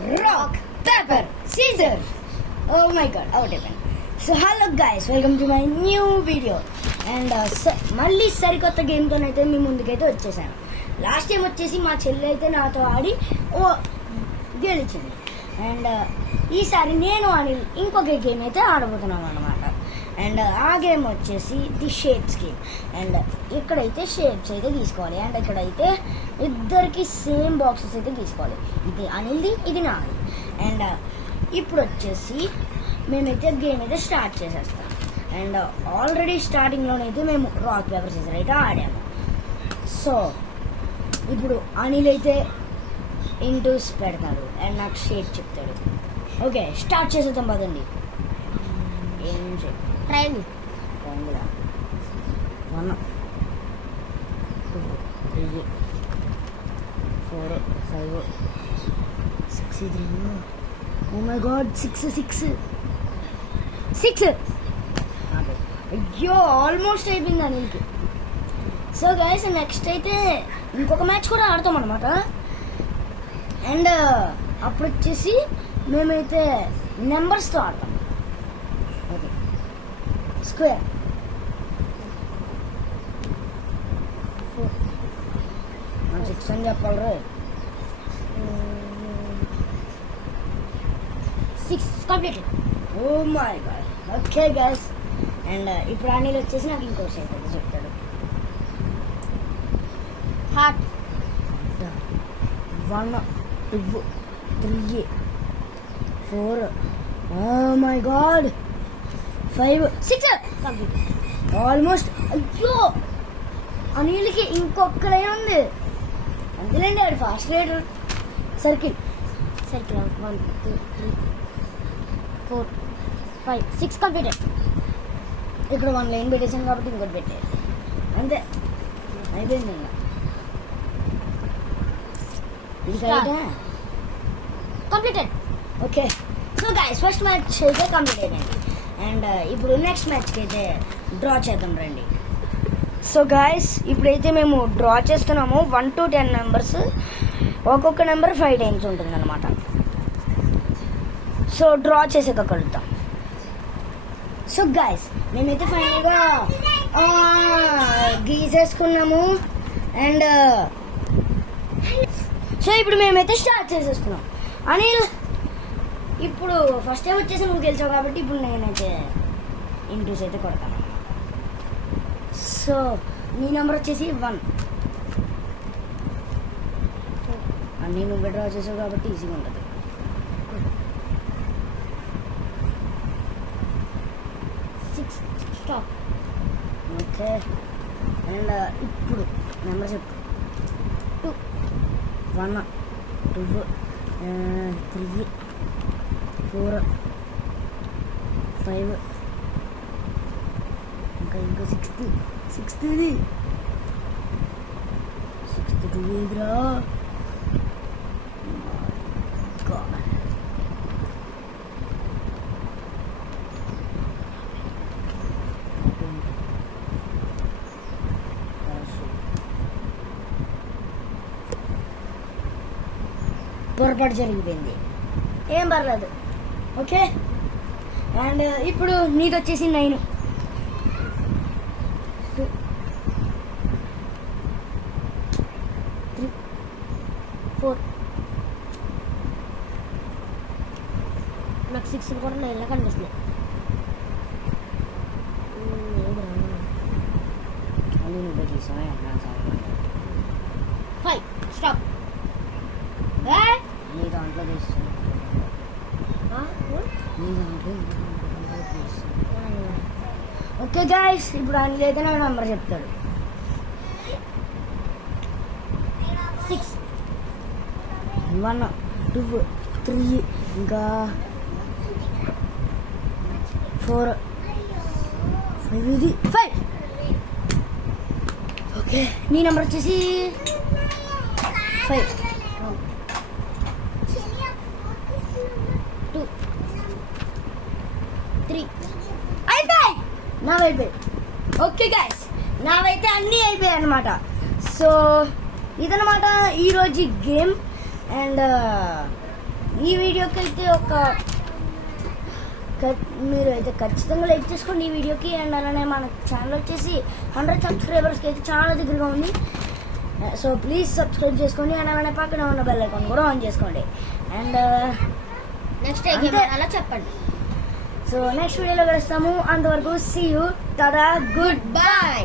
rock, paper, scissors. Oh my god, out happened. So hello guys, welcome to my new video. And మళ్ళీ సరికొత్త గేమ్తో అయితే మీ ముందుకైతే వచ్చేసాను. Last time వచ్చేసి మా చెల్లి అయితే నాతో ఆడి గెలిచింది. అండ్ ఈసారి నేను అనిల్ ఇంకొక గేమ్ అయితే ఆడబోతున్నాను అనమాట. అండ్ ఆ గేమ్ వచ్చేసి ది షేప్స్ గేమ్. అండ్ ఇక్కడైతే షేప్స్ అయితే తీసుకోవాలి. అండ్ ఇక్కడైతే ఇద్దరికి సేమ్ బాక్సెస్ అయితే తీసుకోవాలి. ఇది అనిల్ది, ఇది నాది. అండ్ ఇప్పుడు వచ్చేసి మేమైతే గేమ్ అయితే స్టార్ట్ చేసేస్తాం. అండ్ ఆల్రెడీ స్టార్టింగ్లోనైతే మేము రాక్ పేపర్ సీజర్ అయితే ఆడాము. సో ఇప్పుడు అనిల్ అయితే ఇంటూస్ పెడతాడు అండ్ నాకు షేప్ చెప్తాడు. ఓకే, స్టార్ట్ చేసేద్దాం పదండి. ఏం shape? Triangle. 1 2 3 4 5 6 3. Oh my god, 6 అయ్యో, ఆల్మోస్ట్ అయిపోయింది అనిల్కి. సో గైస్, నెక్స్ట్ అయితే ఇంకొక మ్యాచ్ కూడా ఆడతాం అనమాట. అండ్ అప్పుడు వచ్చేసి మేమైతే నెంబర్స్తో ఆడతాం. ఓకే, స్క్వేర్ 6 అని చెప్పాలి రే. 6 completed. Oh my god. Okay guys, and ఇప్పుడు అనిల్ వచ్చేసి నాకు ఇంకో షేప్ అయితే చెప్తాడు. Heart 1 2 3 4. Oh my god, 5 6 complete. Almost. అయ్యో, అనిల్కి ఇంకొక్కడే ఉంది. అందులోండి ఆడు ఫాస్ట్ రేటర్. Circle 1 2 3 4 5 6 completed. ఇక్కడ 1 లైన్ పెట్టేసాను కాబట్టి ఇంకోటి పెట్టాడు. అంతే, అయిపోయింది. ఇది completed. Okay, so guys, first match అయితే కంప్లీట్ అయ్యింది. అండ్ ఇప్పుడు నెక్స్ట్ మ్యాచ్కి అయితే డ్రా చేద్దాం రండి. సో గైస్, ఇప్పుడైతే మేము డ్రా చేస్తున్నాము. 1 to 10 నెంబర్స్, ఒక్కొక్క నెంబర్ 5 టైమ్స్ ఉంటుందన్నమాట. సో డ్రా చేసాక కలుద్దాం. సో గైస్, మేమైతే ఫైనల్గా గీసేసుకున్నాము. అండ్ సో ఇప్పుడు మేమైతే స్టార్ట్ చేసేస్తున్నాం. అనిల్, ఇప్పుడు ఫస్ట్ టైం వచ్చేసి నువ్వు గెలిచావు కాబట్టి ఇప్పుడు నేనైతే ఇంటూస్ అయితే కొడతాను. సో నీ నెంబర్ వచ్చేసి 1. అన్నీ నువ్వే డ్రా చేసావు కాబట్టి ఈజీగా ఉంటుంది. 6 స్టాప్. ఓకే, అండ్ ఇప్పుడు నెంబర్ చెప్పు. 2 1 2 3 4 5 ఇంకా 6th ఇది 6th 2 ఇదిరా. పొరపాటు జరిగిపోయింది, ఏం పర్లేదు. ఓకే, అండ్ ఇప్పుడు నీది వచ్చేసి 9 2 3 4. నాకు 6 కూడా 9లా కనిపిస్తుంది. నువ్వే తీసావా? 5 స్టాప్. నీ దాంట్లో తీస్తున్నా. ఓకే గైస్, ఇప్పుడు అనిల్ అయితే నాకు నెంబర్ చెప్తాడు. 6 1 2 3 ఇంకా 4 5 ఇది 5. ఓకే, నీ నెంబర్ వచ్చేసి 5 2 3 అయిపోయి. నావైపోయి. ఓకే గైస్, నావైతే అన్నీ అయిపోయాయి అనమాట. సో ఇదనమాట ఈరోజు గేమ్. అండ్ ఈ ఒక మీరు అయితే ఖచ్చితంగా లైక్ చేసుకోండి ఈ వీడియోకి. అండ్ అలానే మన ఛానల్ వచ్చేసి 100 సబ్స్క్రైబర్స్కి అయితే చాలా దగ్గరగా ఉంది. సో ప్లీజ్ సబ్స్క్రైబ్ చేసుకోండి. అండ్ అలానే పక్కన ఉన్న బెల్ ఐకాన్ కూడా ఆన్ చేసుకోండి. అండ్ నెక్స్ట్ అలా చెప్పండి. సో నెక్స్ట్ వీడియోలో కలుస్తాము. అంతవరకు see you, tata, good by.